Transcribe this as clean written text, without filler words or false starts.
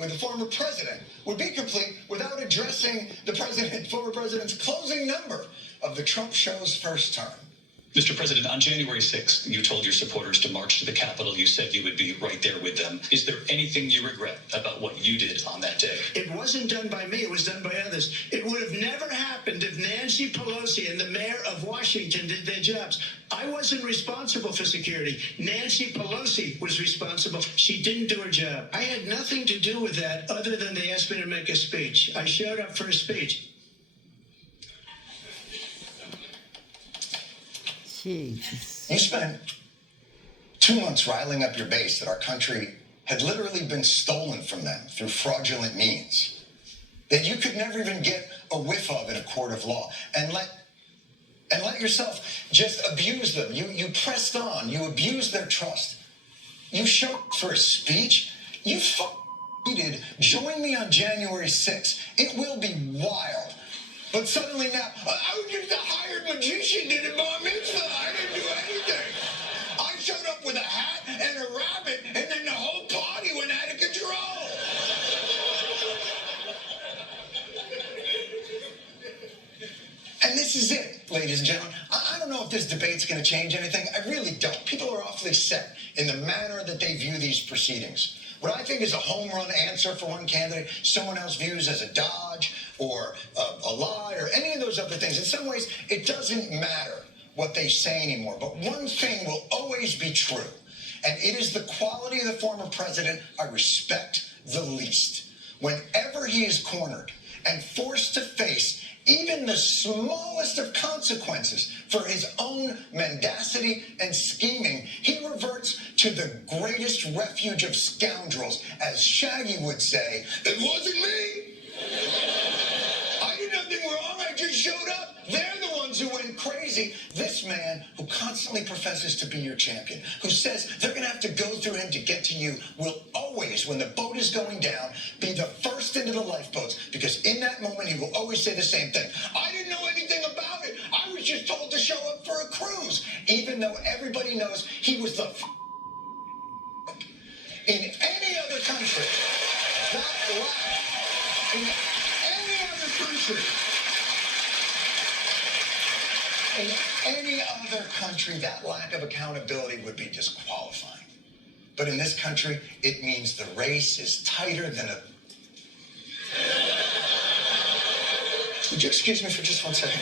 with the former president would be complete without addressing the former president's closing number of the Trump show's first term. Mr. President, on January 6th, you told your supporters to march to the Capitol. You said you would be right there with them. Is there anything you regret about what you did on that day? It wasn't done by me. It was done by others. It would have never happened if Nancy Pelosi and the mayor of Washington did their jobs. I wasn't responsible for security. Nancy Pelosi was responsible. She didn't do her job. I had nothing to do with that other than they asked me to make a speech. I showed up for a speech. Jesus. You spent 2 months riling up your base that our country had literally been stolen from them through fraudulent means, that you could never even get a whiff of in a court of law, and let yourself just abuse them. You pressed on. You abused their trust. You showed up for a speech. You tweeted, "Join me on January 6th. It will be wild." But suddenly now, I was just a hired magician, did a bar mitzvah. I didn't do anything. I showed up with a hat and a rabbit, and then the whole party went out of control. And this is it, ladies and gentlemen. I don't know if this debate's going to change anything. I really don't. People are awfully set in the manner that they view these proceedings. What I think is a home run answer for one candidate, someone else views as a dodge or a lie or any of those other things. In some ways, it doesn't matter what they say anymore. But one thing will always be true, and it is the quality of the former president I respect the least. Whenever he is cornered and forced to face even the smallest of consequences for his own mendacity and scheming, he reverts to the greatest refuge of scoundrels. As Shaggy would say, "It wasn't me. I did nothing wrong. I just showed up. They're the ones who went crazy." This man who constantly professes to be your champion, who says they're going to have to go through him to get to you, will always, when the boat is going down, be the first into the lifeboats, because in that moment he will always say the same thing. "I didn't know anything about it. I was just told to show up for a cruise," even though everybody knows he was the in any other country. That lack in any other country. In any other country, that lack of accountability would be disqualifying. But in this country, it means the race is tighter than a... Would you excuse me for just 1 second?